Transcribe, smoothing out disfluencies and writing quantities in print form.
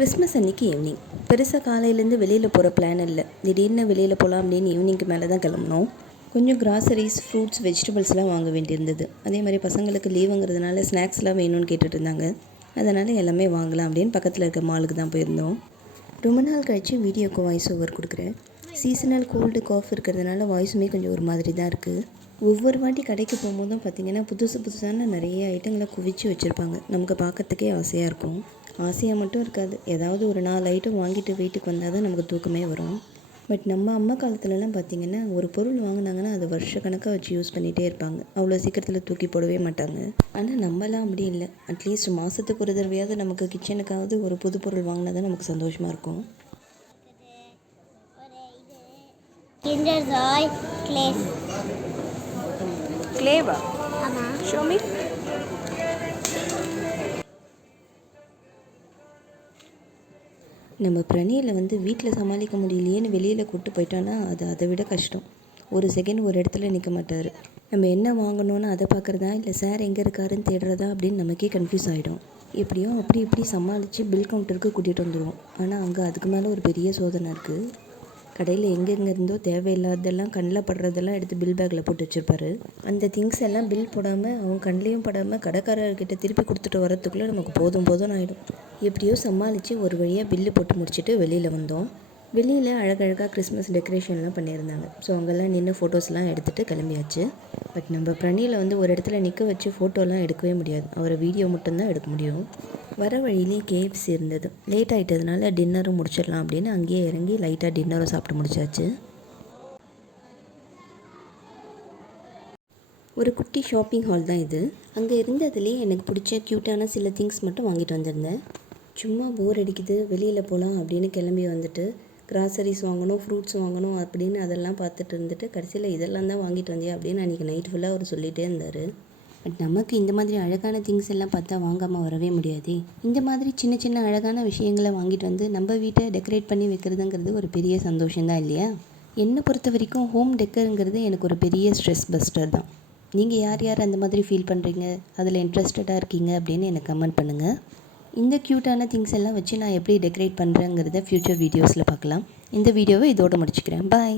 Christmas அன்றைக்கி evening பெருசாக காலையிலேருந்து வெளியில் போகிற பிளான் இல்லை. திடீர்னு வெளியில் போகலாம் அப்படின்னு ஈவினிங்க்கு மேலே தான் கிளம்புனோம். கொஞ்சம் கிராசரிஸ், ஃப்ரூட்ஸ், வெஜிடபிள்ஸ்லாம் வாங்க வேண்டியிருந்தது. அதே மாதிரி பசங்களுக்கு லீவுங்கிறதுனால ஸ்நாக்ஸ்லாம் வேணும்னு கேட்டுட்டு இருந்தாங்க. அதனால் எல்லாமே வாங்கலாம் அப்படின்னு பக்கத்தில் இருக்க மாலுக்கு தான் போயிருந்தோம். ரொம்ப நாள் கழித்து வீடியோக்கு வாய்ஸ் ஓவர் கொடுக்குறேன். சீசனல் கோல்டு காஃப் இருக்கிறதுனால வாய்ஸுமே கொஞ்சம் ஒரு மாதிரி தான் இருக்குது. ஒவ்வொரு வாட்டி கடைக்கு போகும்போதும் பார்த்திங்கன்னா புதுசான நிறைய ஐட்டங்களை குவிச்சு வச்சுருப்பாங்க. நமக்கு பார்க்கறதுக்கே ஆசையாக இருக்கும். ஆசையாக மட்டும் இருக்காது, ஏதாவது ஒரு 4 ஐட்டம் வாங்கிட்டு வீட்டுக்கு வந்தால் தான் நமக்கு தூக்கமே வரும். பட் நம்ம அம்மா காலத்துலலாம் பார்த்திங்கன்னா ஒரு பொருள் வாங்கினாங்கன்னா அதை வருஷக்கணக்காக வச்சு யூஸ் பண்ணிகிட்டே இருப்பாங்க. அவ்வளோ சீக்கிரத்தில் தூக்கி போடவே மாட்டாங்க. ஆனால் நம்மலாம் அப்படி இல்லை. அட்லீஸ்ட் மாதத்துக்கு ஒரு தடவையாவது நமக்கு கிச்சனுக்காவது ஒரு புது பொருள் வாங்கினா தான் நமக்கு சந்தோஷமாக இருக்கும். Kinder Joy Clays. Clayவா? ஆமா. Show me. நம்ம பிரணியில் வீட்டில் சமாளிக்க முடியலையேன்னு வெளியில் கூப்பிட்டு போயிட்டோன்னா அது அதை விட கஷ்டம். ஒரு செகண்ட் ஒரு இடத்துல நிற்க மாட்டார். நம்ம என்ன வாங்கணும்னு அதை பார்க்குறதா இல்லை சார் எங்கே இருக்காருன்னு தேடுறதா அப்படின்னு நமக்கே கன்ஃபியூஸ் ஆகிடும். எப்படியோ அப்படி இப்படி சமாளித்து பில் கவுண்டருக்கு கூட்டிகிட்டு வந்துடுவோம். ஆனால் அங்கே அதுக்கு மேலே ஒரு பெரிய சோதனை இருக்குது. கடையில் எங்கெங்கே இருந்தோ தேவையில்லாததெல்லாம் கண்ணில் படுறதெல்லாம் எடுத்து பில் பேக்கில் போட்டு வச்சுருப்பாரு. அந்த திங்ஸ் எல்லாம் பில் போடாமல் அவங்க கண்ணிலையும் படாமல் கடைக்காரர்கிட்ட திருப்பி கொடுத்துட்டு வரத்துக்குள்ளே நமக்கு போதும் ஆகிடும். எப்படியோ சமாளித்து ஒரு வழியாக பில்லு போட்டு முடிச்சுட்டு வெளியில் வந்தோம். வெளியில் அழகழகாக கிறிஸ்மஸ் டெக்கரேஷன்லாம் பண்ணியிருந்தாங்க. ஸோ அங்கெல்லாம் நின்று ஃபோட்டோஸ்லாம் எடுத்துகிட்டு கிளம்பியாச்சு. பட் நம்ம பிரணியில் ஒரு இடத்துல நிற்க வச்சு ஃபோட்டோலாம் எடுக்கவே முடியாது. அவரை வீடியோ மட்டும்தான் எடுக்க முடியும். வர வழியிலே KFC இருந்தது. லேட் ஆகிட்டதுனால டின்னரும் முடிச்சிடலாம் அப்படின்னு அங்கேயே இறங்கி லைட்டாக டின்னரும் சாப்பிட்டு முடிச்சாச்சு. ஒரு குட்டி ஷாப்பிங் ஹால் தான் இது. அங்கே இருந்ததுலேயே எனக்கு பிடிச்ச க்யூட்டான சில திங்ஸ் மட்டும் வாங்கிட்டு வந்திருந்தேன். சும்மா போர் அடிக்குது, வெளியில் போகலாம் அப்படின்னு கிளம்பி வந்துட்டு கிராசரிஸ் வாங்கணும், ஃப்ரூட்ஸ் வாங்கணும் அப்படின்னு அதெல்லாம் பார்த்துட்டு இருந்துட்டு கடைசியில் இதெல்லாம் தான் வாங்கிட்டு வந்தியா அப்படின்னு அன்றைக்கி நைட் ஃபுல்லாக அவர் சொல்லிகிட்டே இருந்தார். பட் நமக்கு இந்த மாதிரி அழகான திங்ஸ் எல்லாம் பார்த்தா வாங்காமல் வரவே முடியாது. இந்த மாதிரி சின்ன சின்ன அழகான விஷயங்களை வாங்கிட்டு வந்து நம்ம வீட்டை டெக்கரேட் பண்ணி வைக்கிறதுங்கிறது ஒரு பெரிய சந்தோஷம்தான் இல்லையா? என்னை பொறுத்த வரைக்கும் ஹோம் டெக்கருங்கிறது எனக்கு ஒரு பெரிய ஸ்ட்ரெஸ் பஸ்டர் தான். நீங்கள் யார் யார் அந்த மாதிரி ஃபீல் பண்ணுறீங்க, அதில் இன்ட்ரெஸ்டடாக இருக்கீங்க அப்படின்னு எனக்கு கமெண்ட் பண்ணுங்கள். இந்த க்யூட்டான திங்ஸ் எல்லாம் வச்சு நான் எப்படி டெக்கரேட் பண்ணுறேங்கிறத ஃப்யூச்சர் வீடியோஸில் பார்க்கலாம். இந்த வீடியோவை இதோடு முடிச்சுக்கிறேன். பாய்.